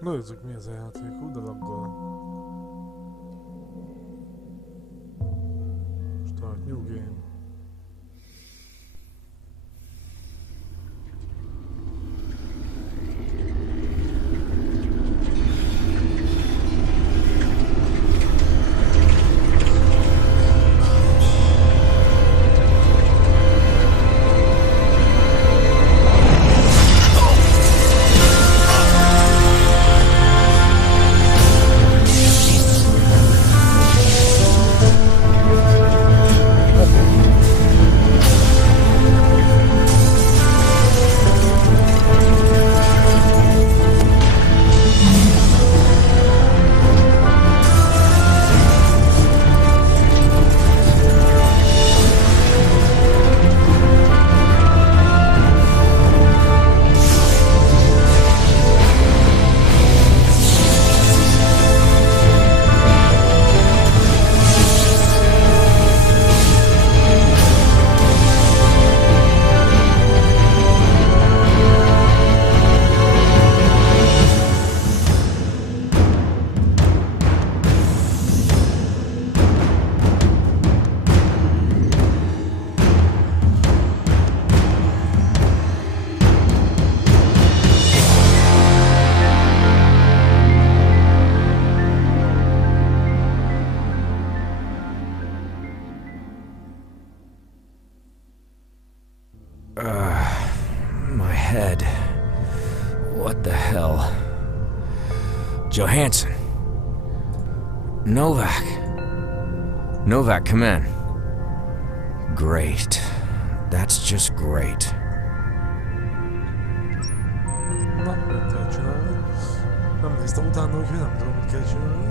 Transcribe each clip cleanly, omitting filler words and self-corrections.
Nézzük, mi ez a játék. Hú, de laggol. Start new game. My head. What the hell? Johansson. Novak. Novak, come in. Great. That's just great. Na, mit kell csinálni? Nem néztem utána, úgyhogy nem tudom, mit kell csinálni.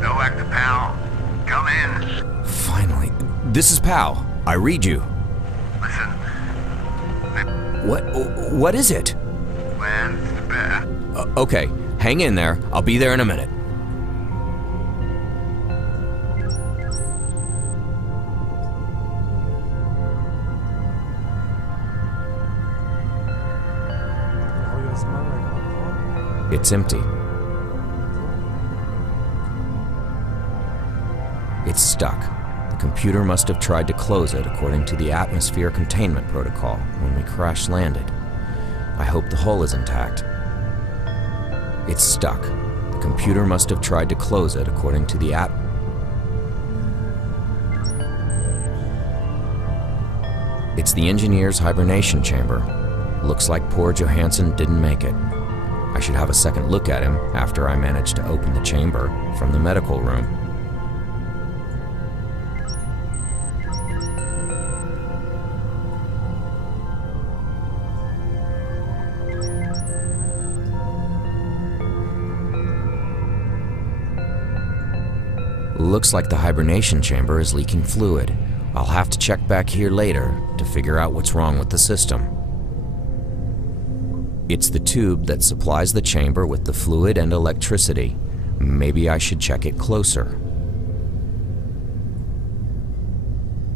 Novak to Pal. Come in. Finally. This is Pal. I read you. Listen. What is it? When's the bear? Okay, hang in there. I'll be there in a minute. Ahogy az már megvan. It's empty. It's stuck. The computer must have tried to close it according to the atmosphere containment protocol when we crash landed. I hope the hull is intact. It's stuck. The computer must have tried to close it according to the It's the engineer's hibernation chamber. Looks like poor Johansson didn't make it. I should have a second look at him after I manage to open the chamber from the medical room. Looks like the hibernation chamber is leaking fluid. I'll have to check back here later to figure out what's wrong with the system. It's the tube that supplies the chamber with the fluid and electricity. Maybe I should check it closer.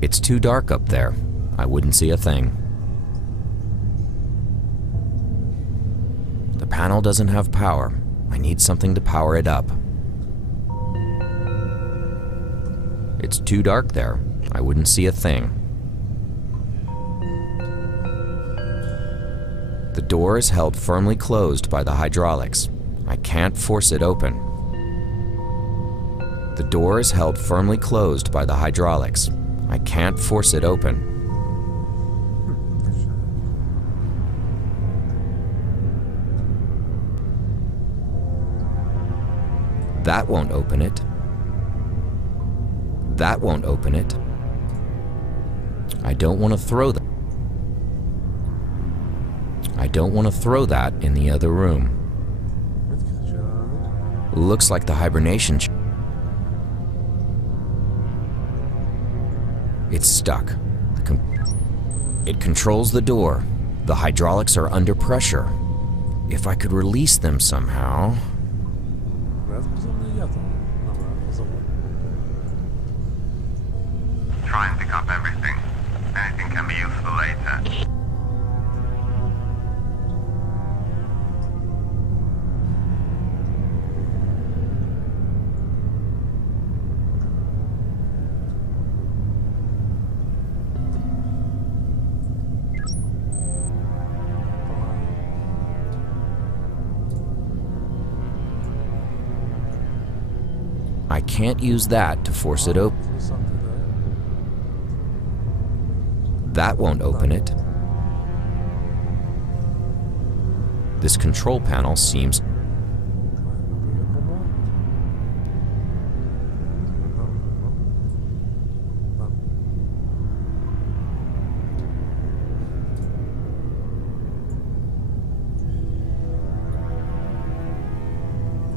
It's too dark up there. I wouldn't see a thing. The panel doesn't have power. I need something to power it up. It's too dark there. I wouldn't see a thing. The door is held firmly closed by the hydraulics. I can't force it open. The door is held firmly closed by the hydraulics. I can't force it open. That won't open it. That won't open it. I don't want to throw that. I don't want to throw that in the other room. Looks like the hibernation. It's stuck. It controls the door. The hydraulics are under pressure. If I could release them somehow. Try and pick up everything. Anything can be useful later. I can't use that to force it open. Finns something där. That won't open it. This control panel seems... Nej, jag börjar komma.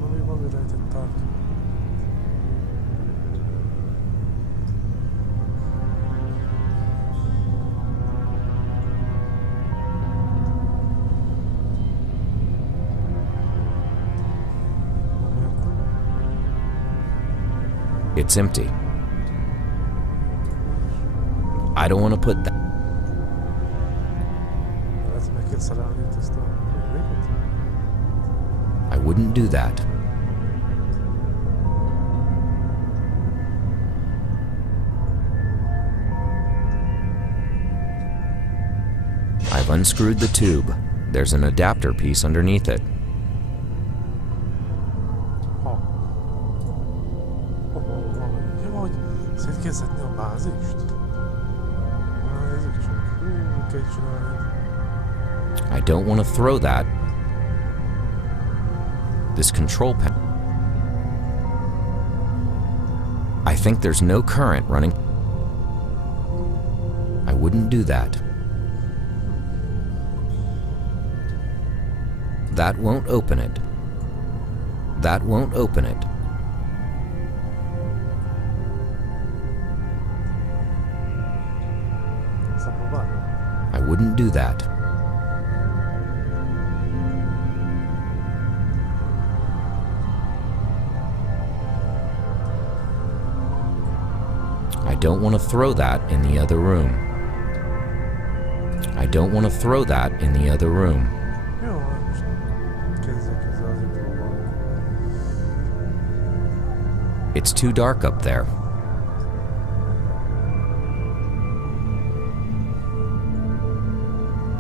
Non mi va vedere tentato. It's empty. I don't want to put that... لازم اكسر عليه تستوعب. I wouldn't do that. I've unscrewed the tube. There's an adapter piece underneath it. Seni kesetmiyorum bazı işte. I don't want to throw that. This control panel. I think there's no current running. I wouldn't do that. That won't open it. That won't open it. I wouldn't do that. I don't want to throw that in the other room. I don't want to throw that in the other room. It's too dark up there.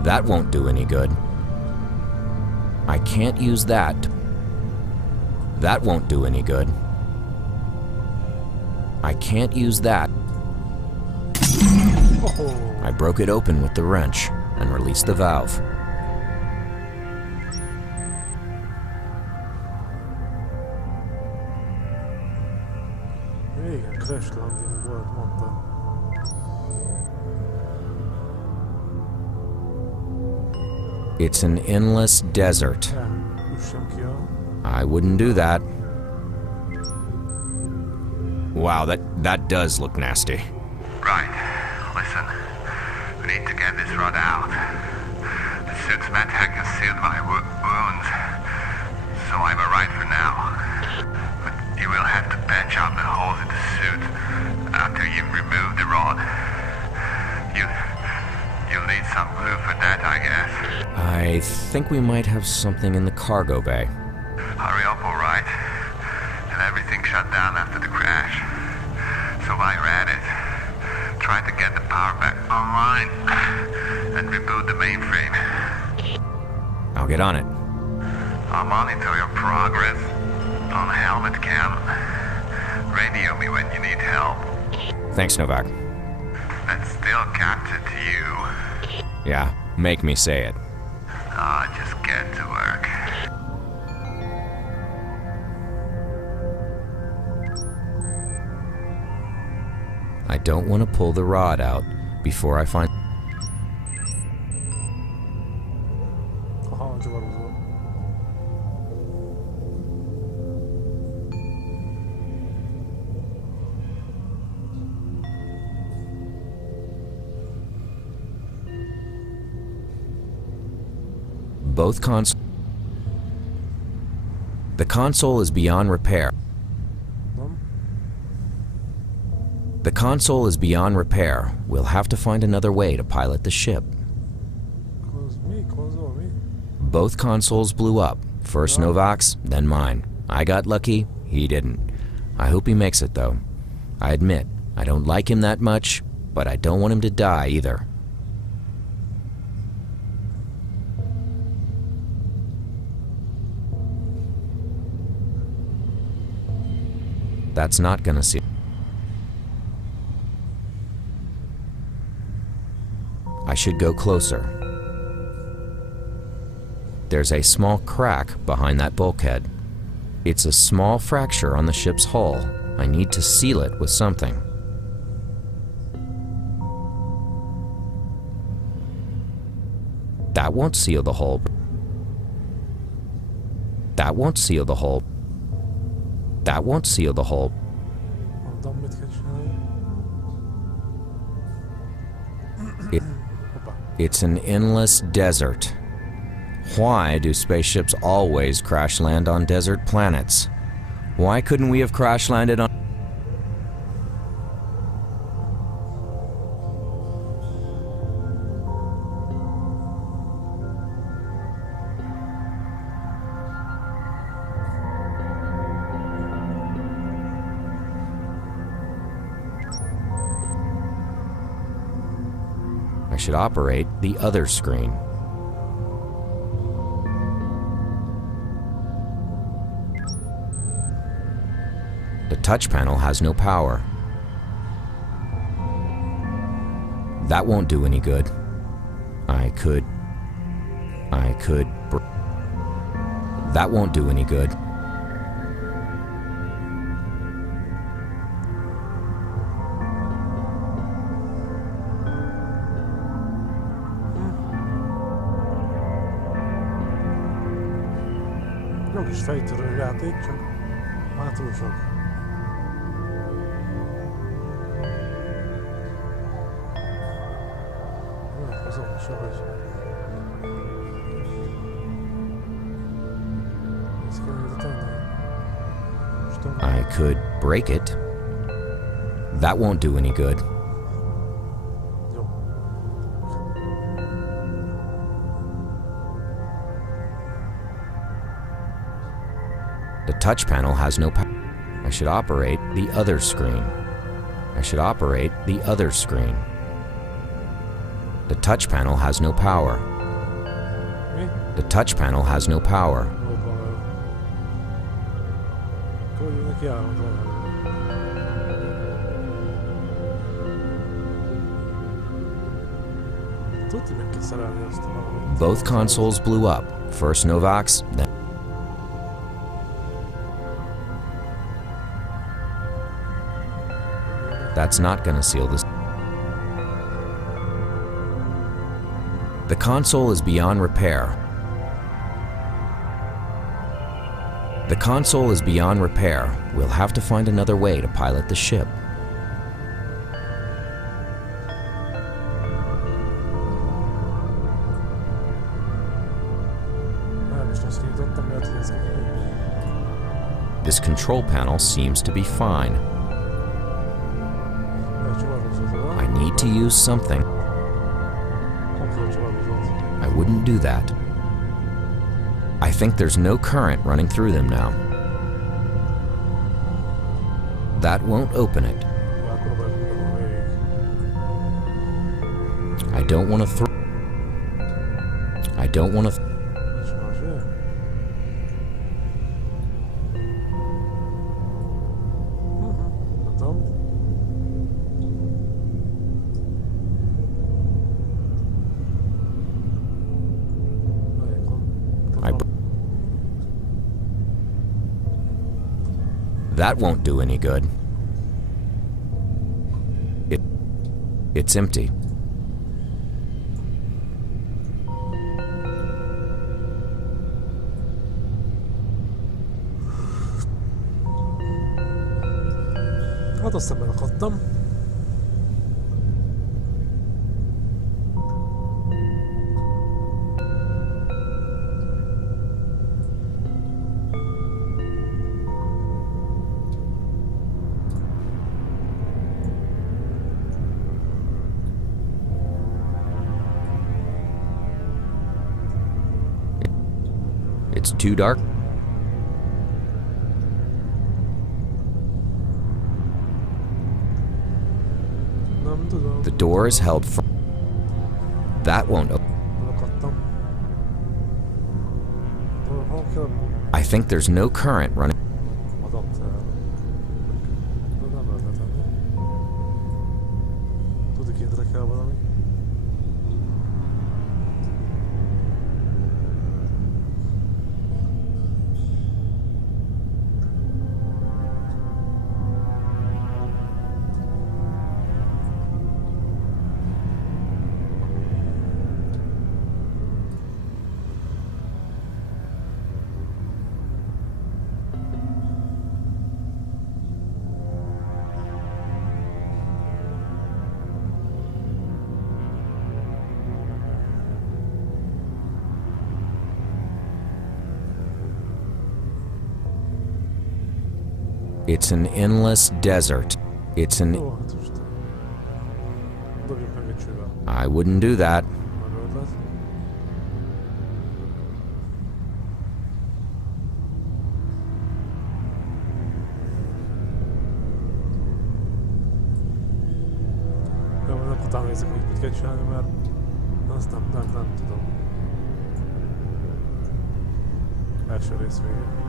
That won't do any good. I can't use that. That won't do any good. I can't use that. I broke it open with the wrench and released the valve. Régen crash landing volt, mondta. It's an endless desert. Ussam ki a... I wouldn't do that. Wow, that does look nasty. Right. Listen. We need to get this rod out. The suit's medtech has sealed my wounds, so I'm alright for now. But you will have to patch up the holes in the suit after you've removed the rod. You'll need some glue for that, I guess. I think we might have something in the cargo bay. Hurry up, alright? And everything shut down after the crash. So while you're at it, try to get the power back online and reboot the mainframe. I'll get on it. I'll monitor your progress on helmet cam. Radio me when you need help. Thanks, Novak. That's still captain to you. Yeah, make me say it. Just get to work. I don't want to pull the rod out before I find... Aha, det var det så. Both consoles... The console is beyond repair. The console is beyond repair. We'll have to find another way to pilot the ship. Both consoles blew up. First Novak's, then mine. I got lucky, he didn't. I hope he makes it, though. I admit, I don't like him that much, but I don't want him to die either. That's not gonna seal. I should go closer. There's a small crack behind that bulkhead. It's a small fracture on the ship's hull. I need to seal it with something. That won't seal the hole. That won't seal the hole. That won't seal the hole. Oradan mit kell csinálni. Hoppá. It's an endless desert. Why do spaceships always crash land on desert planets? Why couldn't we have crash landed on... I should operate the other screen. The touch panel has no power. That won't do any good. I could... That won't do any good. Jó kis fejtörő játék, csak már túl sok. I could break it. That won't do any good. Jó. The touch panel has no power. I should operate the other screen. I should operate the other screen. The touch panel has no power. Mi? The touch panel has no power. Akkor neki állandóan. Tudti meg kell szerelni azt a valamit. Both consoles blew up. First Novax, then... That's not gonna seal this. The console is beyond repair. The console is beyond repair. We'll have to find another way to pilot the ship. Most azt kinyitottam, mert hogy ez This control panel seems to be fine. I need to use something. I wouldn't do that. I think there's no current running through them now. That won't open it. I don't want to throw... I don't want to... That won't do any good. It's empty. Hát aztán belakadtam. It's too dark. Nem tudom. The door is held firm. That won't open. Belakadtam. Hol kell? I think there's no current running. Adaptál. It's an endless desert. It's an... Jó, hát most... Dobjuk meg egy csővel. I wouldn't do that. Van ötlet? Jó, ennek utána nézzük, hogy mit kell csinálni, mert azt nem tudom. Első rész vége.